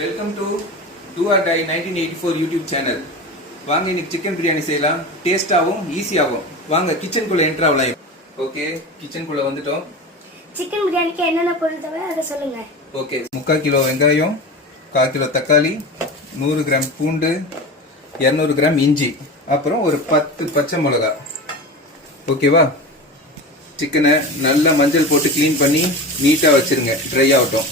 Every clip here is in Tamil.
Welcome to do or die 1984 YouTube channel. வாங்க இன்னைக்கு சிக்கன் பிரியாணி செய்யலாம். டேஸ்டாகவும் ஈஸியாகவும். வாங்க கிச்சனுக்குள்ள என்ட்ரு ஆகலாம். ஓகே, கிச்சனுக்குள்ள வந்துட்டோம். சிக்கன் பிரியாணிக்கு என்னென்ன பொருள் தேவை அதை சொல்லுங்க. ஓகே, 3/4 கிலோ வெங்காயம், 1/4 கிலோ தக்காளி, 100 கிராம் பூண்டு, 200 கிராம் இஞ்சி, அப்புறம் ஒரு 10 பச்சை மிளகா. ஓகேவா? சிக்கனை நல்லா மஞ்சள் போட்டு க்ளீன் பண்ணி நீட்டாக வச்சிருங்க, ட்ரை ஆகட்டும்.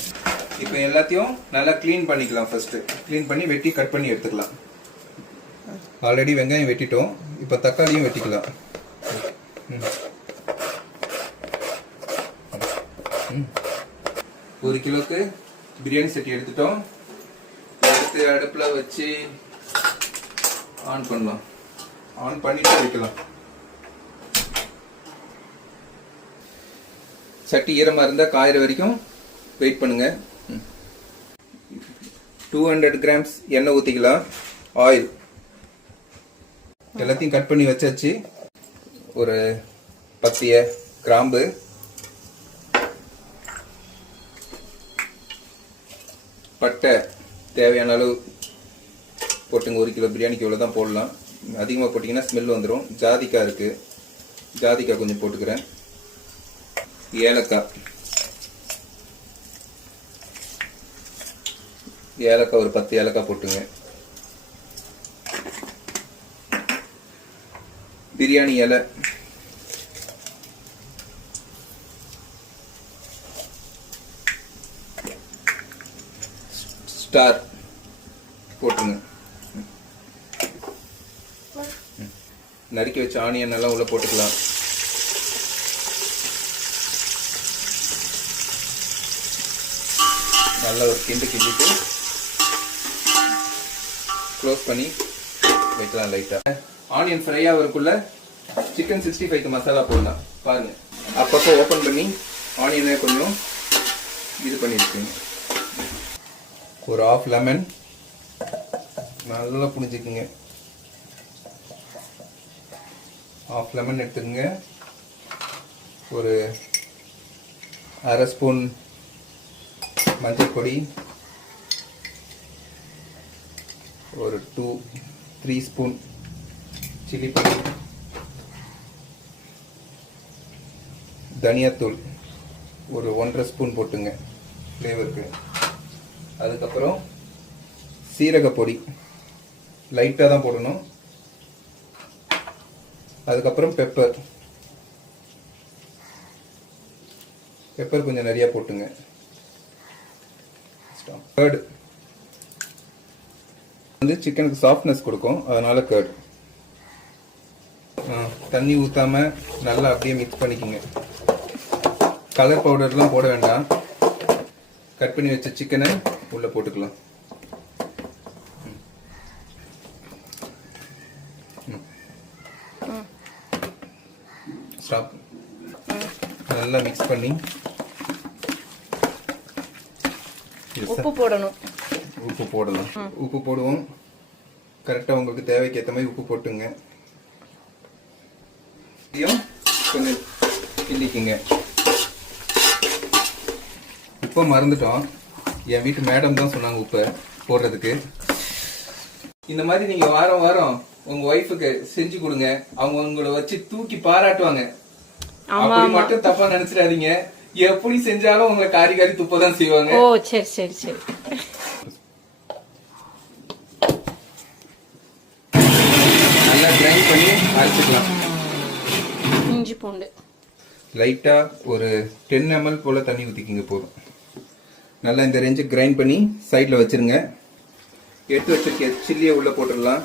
இப்போ எல்லாத்தையும் நல்லா க்ளீன் பண்ணிக்கலாம். ஃபர்ஸ்ட் க்ளீன் பண்ணி வெட்டி கட் பண்ணி எடுத்துக்கலாம். ஆல்ரெடி வெங்காயம் வெட்டிட்டோம், இப்போ தக்காளியும் வெட்டிக்கலாம். ஒரு கிலோக்கு பிரியாணி சட்டி எடுத்துட்டோம். எடுத்து அடுப்பில் வச்சு ஆன் பண்ணலாம். ஆன் பண்ணிட்டு வைக்கலாம். சட்டி ஈரமாக இருந்தால் காயிற வரைக்கும் வெயிட் பண்ணுங்க. 200 கிராம்ஸ் எண்ணெய் ஊற்றிக்கலாம். ஆயில் எல்லாத்தையும் கட் பண்ணி வச்சாச்சு. ஒரு 10 கிராம்பு, பட்டை தேவையான அளவு போட்டுங்க. 1 கிலோ பிரியாணிக்கு இவ்வளோ தான் போடலாம். அதிகமாக போட்டிங்கன்னா ஸ்மெல் வந்துடும். ஜாதிக்காய் இருக்குது, ஜாதிக்காய் கொஞ்சம் போட்டுக்கிறேன். ஏலக்காய் ஒரு 10 ஏலக்காய் போட்டுங்க. பிரியாணி இலை, ஸ்டார் போட்டுங்க. நறுக்கி வச்ச ஆனியன் எல்லாம் உள்ள போட்டுக்கலாம். நல்லா ஒரு கிண்டிட்டு க்ளோஸ் பண்ணி வைக்கலாம். லைட்டாக ஆனியன் ஃப்ரை ஆகிறதுக்குள்ள சிக்கன் 65க்கு மசாலா போடலாம். பாருங்க, அப்பப்போ ஓப்பன் பண்ணி ஆனியனை கொஞ்சம் இது பண்ணி வச்சுக்கோங்க. ஒரு 1/2 லெமன் நல்லா புளிஞ்சுக்குங்க. 1/2 லெமன் எடுத்துக்கோங்க. ஒரு 1/2 ஸ்பூன் மஞ்சள் பொடி, ஒரு 2-3 ஸ்பூன் சில்லி பொடி, தனியாத்தூள் ஒரு 1.5 ஸ்பூன் போட்டுங்க ஃப்ளேவருக்கு. அதுக்கப்புறம் சீரக பொடி லைட்டாக தான் போடணும். அதுக்கப்புறம் பெப்பர் கொஞ்சம் நிறையா போட்டுங்க. கர்டு வந்து சிக்கனுக்கு சாஃப்ட்னஸ் கொடுக்கும், அதனால கர்டு. தண்ணி ஊற்றாம நல்லா அப்படியே மிக்ஸ் பண்ணிக்கோங்க. கலர் பவுடர்லாம் போட வேண்டாம். கட் பண்ணி வச்ச சிக்கனை உள்ள போட்டுக்கலாம். ஸ்டாப். நல்லா மிக்ஸ் பண்ணி உப்பு போடணும். உப்பு போடலாம். உப்பு போடுவோம். கரெக்டாக உங்களுக்கு தேவைக்கு ஏற்ற மாதிரி உப்பு போட்டுங்க. கொஞ்சம் கிண்டிக்குங்க. உப்பை மறந்துட்டோம். என் வீட்டு மேடம் தான் சொன்னாங்க உப்பை போடுறதுக்கு. இந்த மாதிரி நீங்க வாரம் வாரம் உங்க ஒய்ஃபுக்கு செஞ்சு கொடுங்க. அவங்க உங்களை வச்சு தூக்கி பாராட்டுவாங்க. அப்படி மட்டும் தப்பா நினைச்சிடாதீங்க. எப்படி செஞ்சாலும் உங்களை காரி காரி துப்பதான் செய்வாங்க. ஓ சரி சரி சரி. நல்லா கிரைண்ட் பண்ணி அரைச்சிக்கலாம். இஞ்சி பூண்டு லைட்டா ஒரு 10 ml போல தண்ணி ஊத்திக்கிங்க போதும். நல்லா இந்த ரேஞ்சு கிரைண்ட் பண்ணி சைட்ல வச்சிருங்க. எடுத்து வச்சிருக்க சில்லியை உள்ள போட்டுடலாம்.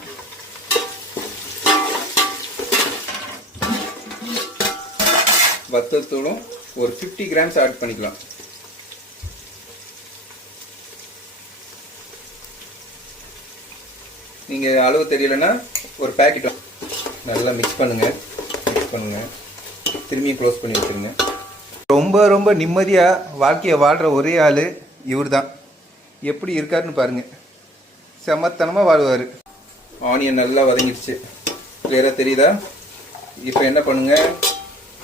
வத்தல் தூளும் ஒரு 50 கிராம்ஸ் ஆட் பண்ணிக்கலாம். நீங்க அளவு தெரியலன்னா ஒரு பேக்கெட் நல்லா மிக்ஸ் பண்ணுங்க. திரும்பி க்ளோஸ் பண்ணி வச்சிருங்க. ரொம்ப ரொம்ப நிம்மதியா வாழ்க்கையை வாழ்ற ஒரே ஆளு இவர் தான். எப்படி இருக்காருன்னு பாருங்க. செமத்தனமா வாழ்வாரு. ஆனியன் நல்லா வதங்கிடுச்சு, கிளியரா தெரியுதா? இப்போ என்ன பண்ணுங்க,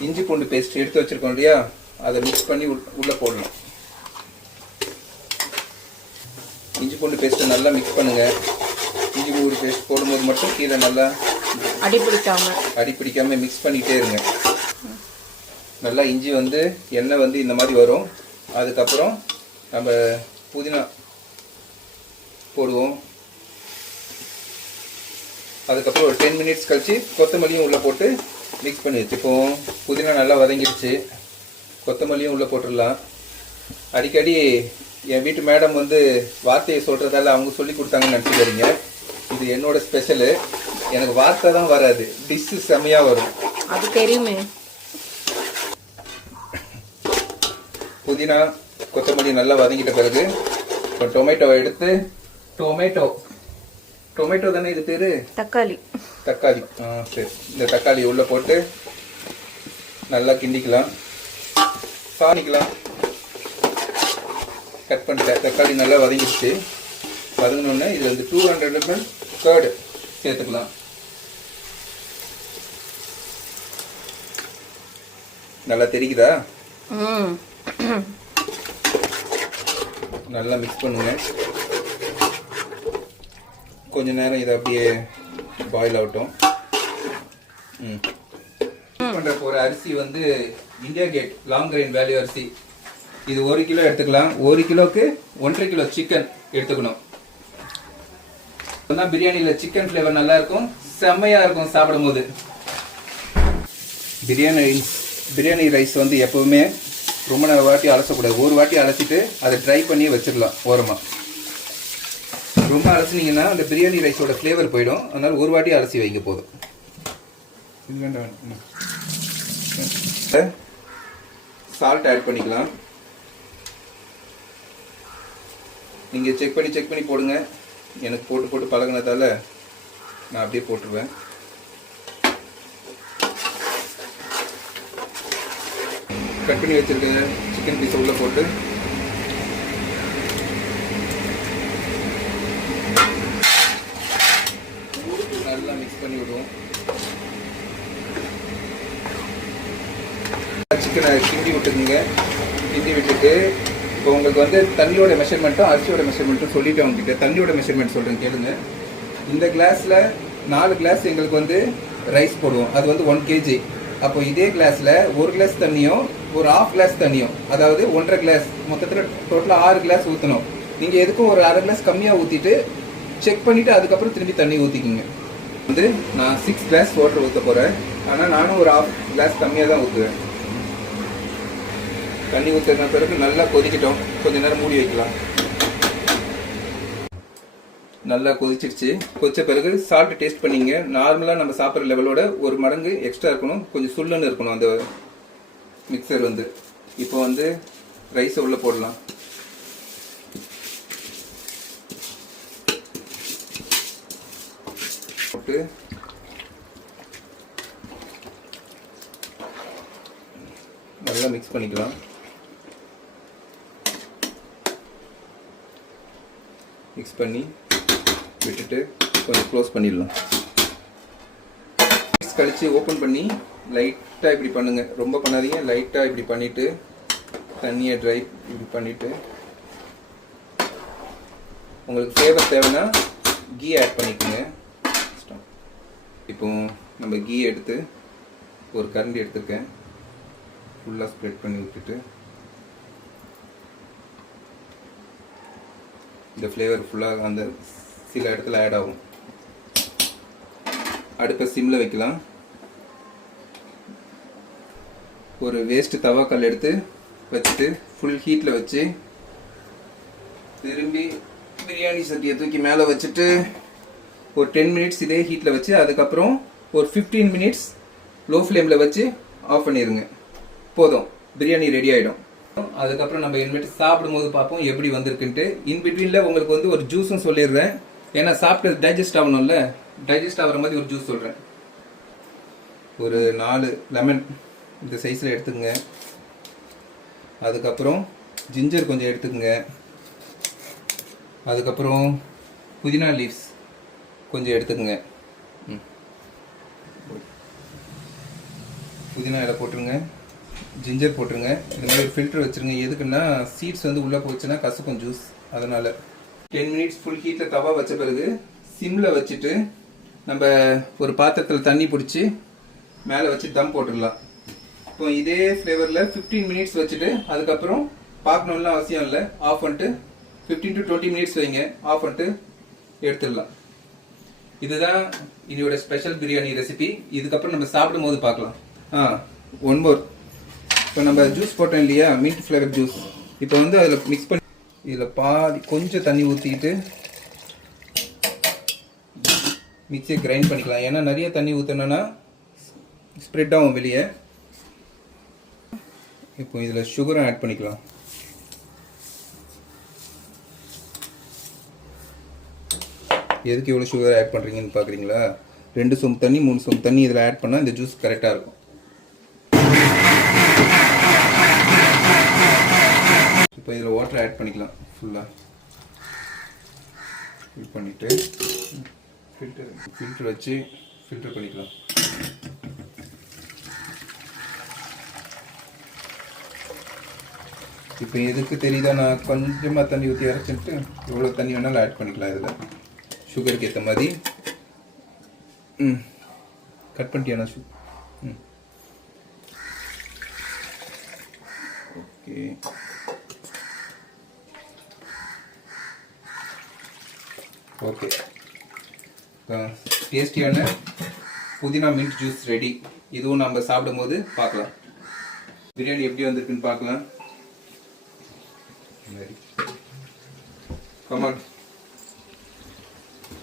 இஞ்சி பூண்டு பேஸ்ட் எடுத்து வச்சிருக்கோம் இல்லையா, அதை மிக்ஸ் பண்ணி உள்ள போடணும். இஞ்சி பூண்டு பேஸ்ட்டை நல்லா மிக்ஸ் பண்ணுங்கள். இஞ்சி பூண்டு பேஸ்ட் போடும்போது மட்டும் கீழே நல்லா அடி பிடிக்காமல் மிக்ஸ் பண்ணிகிட்டே இருங்க. நல்லா இஞ்சி வந்து எண்ணெய் வந்து இந்த மாதிரி வரும். அதுக்கப்புறம் நம்ம புதினா போடுவோம். அதுக்கப்புறம் ஒரு 10 மினிட்ஸ் கழிச்சு கொத்தமல்லியும் உள்ளே போட்டு மிக்ஸ் பண்ணி வச்சுப்போம். புதினா நல்லா வதங்கிடுச்சு, கொத்தமல்லியும் உள்ளே போட்டுடலாம். அடிக்கடி என் வீட்டு மேடம் வந்து வார்த்தையை சொல்கிறதால அவங்க சொல்லி கொடுத்தாங்கன்னு நினச்சிக்கிறீங்க. இது என்னோட ஸ்பெஷலு. எனக்கு வார்த்தை தான் வராது, டிஷ்ஷு செம்மையாக வரும். அது தெரியுமே. புதினா கொத்தமல்லி நல்லா வதங்கிட்ட பிறகு இப்போ டொமேட்டோவை எடுத்து டொமேட்டோ தானே இது பேரு? தக்காளி. சரி, இந்த தக்காளி உள்ள போட்டு நல்லா கிண்டிக்கலாம், சாணிக்கலாம். கட் பண்ணிட்டேன். தக்காளி நல்லா வதங்கிடுச்சு. வதங்கினோடனே இதில் வந்து 200 ml கர்டு சேர்த்துக்கலாம். நல்லா தெரிக்குதா? நல்லா மிக்ஸ் பண்ணுங்க. கொஞ்ச நேரம் இதை அப்படியே பாயில் ஆகட்டும். பண்ணுற போகிற அரிசி வந்து India Gate long grain value அரிசி. இது 1 கிலோ எடுத்துக்கலாம். 1 கிலோக்கு 1.5 கிலோ சிக்கன் எடுத்துக்கணும். அப்பதான் பிரியாணியில் சிக்கன் ஃப்ளேவர் நல்லா இருக்கும், செம்மையாக இருக்கும் சாப்பிடும் போது. பிரியாணி ரைஸ் வந்து எப்பவுமே ரொம்ப நேரம் வாட்டி அலசக்கூடாது. ஒரு வாட்டி அலசிட்டு அதை ட்ரை பண்ணி வச்சிடலாம் ஓரமாக. ரொம்ப அலசினீங்கன்னா அந்த பிரியாணி ரைஸோட ஃப்ளேவர் போயிடும். அதனால ஒரு வாட்டி அலசி வைங்க போதும். சால்ட் ஆட் பண்ணிக்கலாம். நீங்கள் செக் பண்ணி போடுங்க. எனக்கு போட்டு பழகினதால நான் அப்படியே போட்டுருவேன். கட் பண்ணி வச்சிருக்க சிக்கன் பீஸை உள்ள போட்டு நல்லா மிக்ஸ் பண்ணி விடுவோம். சிக்கனை கிண்டி விட்டுக்குங்க. கிண்டி விட்டுட்டு இப்போ உங்களுக்கு வந்து தண்ணியோட மெஷர்மெண்ட்டும் அரிசியோட மெஷர்மெண்ட்டும் சொல்லிட்டு அவங்ககிட்ட தண்ணியோட மெஷர்மெண்ட் சொல்கிறேன் கேளுங்க. இந்த கிளாஸில் 4 கிளாஸ் எங்களுக்கு வந்து ரைஸ் போடுவோம். அது வந்து 1 kg. அப்போ இதே கிளாஸில் 1 கிளாஸ் தண்ணியும் ஒரு 1/2 கிளாஸ் தண்ணியும், அதாவது 1.5 கிளாஸ், மொத்தத்தில் டோட்டலாக 6 கிளாஸ் ஊற்றணும். நீங்கள் எதுக்கும் ஒரு 1/2 கிளாஸ் கம்மியாக ஊற்றிட்டு செக் பண்ணிவிட்டு அதுக்கப்புறம் திரும்பி தண்ணி ஊற்றிக்கிங்க. வந்து நான் 6 கிளாஸ் வாட்டர் ஊற்ற போகிறேன். ஆனால் நானும் ஒரு 1/2 கிளாஸ் கம்மியாக தான் ஊற்றுவேன். தண்ணி ஊற்றின பிறகு நல்லா கொதிக்கிட்டோம். கொஞ்ச நேரம் மூடி வைக்கலாம். நல்லா கொதிச்சிருச்சு. கொதிச்ச பிறகு சால்ட் டேஸ்ட் பண்ணிங்க. நார்மலாக நம்ம சாப்பிட்ற லெவலோட 1 மடங்கு எக்ஸ்ட்ரா இருக்கணும். கொஞ்சம் சுள்ளுன்னு இருக்கணும் அந்த மிக்சர் வந்து. இப்போ வந்து ரைஸை உள்ள போடலாம். போட்டு நல்லா மிக்ஸ் பண்ணிக்கலாம். மிக்ஸ் பண்ணி விட்டுட்டு கொஞ்சம் க்ளோஸ் பண்ணிடலாம். மிக்ஸ் கழிச்சு ஓப்பன் பண்ணி லைட்டாக இப்படி பண்ணுங்க. ரொம்ப பண்ணாதீங்க. லைட்டாக இப்படி பண்ணிட்டு தண்ணியை ட்ரை இப்படி பண்ணிட்டு உங்களுக்கு ஃப்ளேவர் தேவைன்னா கீ ஆட் பண்ணிக்கோங்க. இப்போ நம்ம கீ எடுத்து ஒரு கரண்டி எடுத்துருக்கேன். ஃபுல்லாக ஸ்ப்ரெட் பண்ணி விட்டுட்டு இந்த ஃப்ளேவர் ஃபுல்லாக அந்த சில இடத்துல ஆட் ஆகும். அடுப்பை சிம்மில் வைக்கலாம். ஒரு வேஸ்ட்டு தவாக்கல் எடுத்து வச்சுட்டு ஃபுல் ஹீட்டில் வச்சு திரும்பி பிரியாணி சட்டியை தூக்கி மேலே வச்சுட்டு ஒரு 10 மினிட்ஸ் இதே ஹீட்டில் வச்சு அதுக்கப்புறம் ஒரு 15 மினிட்ஸ் லோ ஃப்ளேமில் வச்சு ஆஃப் பண்ணிடுங்க. போதும், பிரியாணி ரெடி ஆகிடும். அதுக்கப்புறம் நம்ம இனிமேட்டு சாப்பிடும்போது பார்ப்போம் எப்படி வந்திருக்குன்ட்டு. இன்பிட்வீனில் உங்களுக்கு வந்து ஒரு ஜூஸும் சொல்லிடுறேன். ஏன்னா சாப்பிட்டது டைஜஸ்ட் ஆகணும்ல, டைஜஸ்ட் ஆகிற மாதிரி ஒரு ஜூஸ் சொல்கிறேன். ஒரு 4 லெமன் இந்த சைஸில் எடுத்துக்கங்க. அதுக்கப்புறம் ஜிஞ்சர் கொஞ்சம் எடுத்துக்கங்க. அதுக்கப்புறம் புதினா லீவ்ஸ் கொஞ்சம் எடுத்துக்கங்க. புதினா இலை போட்டுருங்க. ஜிஞ்சர் போட்டுருங்க. இந்த மாதிரி ஒரு ஃபில்டர் வச்சுருங்க. எதுக்குன்னா சீட்ஸ் வந்து உள்ளே போச்சுன்னா கசக்கும் ஜூஸ், அதனால். 10 மினிட்ஸ் ஃபுல் ஹீட்டில் தவா வச்ச பிறகு சிம்மில் வச்சுட்டு நம்ம ஒரு பாத்திரத்தில் தண்ணி பிடிச்சி மேலே வச்சு தம் போட்டுடலாம். இப்போ இதே ஃப்ளேவரில் 15 மினிட்ஸ் வச்சுட்டு அதுக்கப்புறம் பார்க்கணும்லாம் அவசியம் இல்லை, ஆஃப் பண்ணிட்டு 15 to 20 மினிட்ஸ் வைங்க, ஆஃப் பண்ணிட்டு எடுத்துடலாம். இதுதான் இதோட ஸ்பெஷல் பிரியாணி ரெசிபி. இதுக்கப்புறம் நம்ம சாப்பிடும் போது பார்க்கலாம். ஒன் மோர், இப்போ நம்ம ஜூஸ் போட்டோம் இல்லையா, மின்ட் ஃப்ளேவர் ஜூஸ், இப்போ வந்து அதில் மிக்ஸ் பண்ணி இதில் பாதி கொஞ்சம் தண்ணி ஊற்றிக்கிட்டு மிக்சியை கிரைண்ட் பண்ணிக்கலாம். ஏன்னா நிறைய தண்ணி ஊற்றினோன்னா ஸ்ப்ரெட் ஆகும் வெளியே. இப்போ இதில் சுகரும் ஆட் பண்ணிக்கலாம். எதுக்கு இவ்வளோ சுகர் ஆட் பண்ணுறீங்கன்னு பார்க்குறீங்களா? 2 சொம்பு தண்ணி 3 சொம்பு தண்ணி இதில் ஆட் பண்ணால் இந்த ஜூஸ் கரெக்டாக இருக்கும். இப்போ இதில் வாட்டர் ஆட் பண்ணிக்கலாம். ஃபுல்லாக ஃபில் பண்ணிவிட்டு ஃபில்டர் வச்சு ஃபில்டர் பண்ணிக்கலாம். இப்போ எதுக்கு தெரியுதா, நான் கொஞ்சமாக தண்ணி ஊற்றி இறச்சிட்டு எவ்வளோ தண்ணி வேணாலும் ஆட் பண்ணிக்கலாம். இதில் சுகருக்கு ஏற்ற மாதிரி. Cut பண்ணிட்டியாண்ணா okay. ஓகே, டேஸ்டியான புதினா மின்ட் ஜூஸ் ரெடி. இதுவும் நம்ம சாப்பிடும் போது பார்க்கலாம். பிரியாணி எப்படி வந்திருக்குன்னு பார்க்கலாம். கமான்,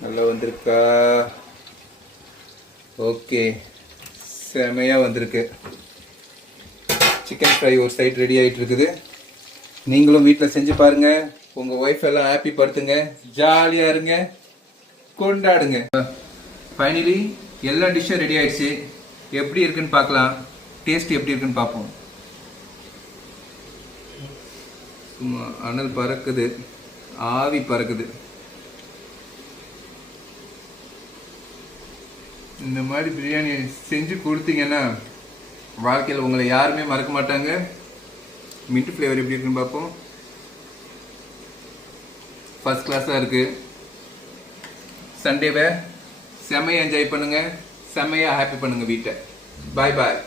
நல்லா வந்திருக்கா? ஓகே, செமையாக வந்திருக்கு. சிக்கன் ஃப்ரை ஒரு சைடு ரெடி ஆகிட்டு இருக்குது. நீங்களும் வீட்டில் செஞ்சு பாருங்கள். உங்கள் ஒய்ஃப் எல்லாம் ஹாப்பி படுத்துங்க, ஜாலியாக இருங்க, கொண்டாடுங்க. ஃபைனலி எல்லா டிஷ்ஷும் ரெடி ஆயிடுச்சு. எப்படி இருக்குன்னு பார்க்கலாம். டேஸ்ட் எப்படி இருக்குன்னு பார்ப்போம். சும்மா அனல் பறக்குது, ஆவி பறக்குது. இந்த மாதிரி பிரியாணி செஞ்சு கொடுத்தீங்கன்னா வாழ்க்கையில் உங்களை யாருமே மறக்க மாட்டாங்க. மின்ட் ஃப்ளேவர் எப்படி இருக்குன்னு பார்ப்போம். ஃபர்ஸ்ட் கிளாஸாக இருக்குது. சண்டேவை செம்மையாக என்ஜாய் பண்ணுங்கள், செம்மையாக ஹாப்பி பண்ணுங்கள் வீட்டை. பாய் பாய்.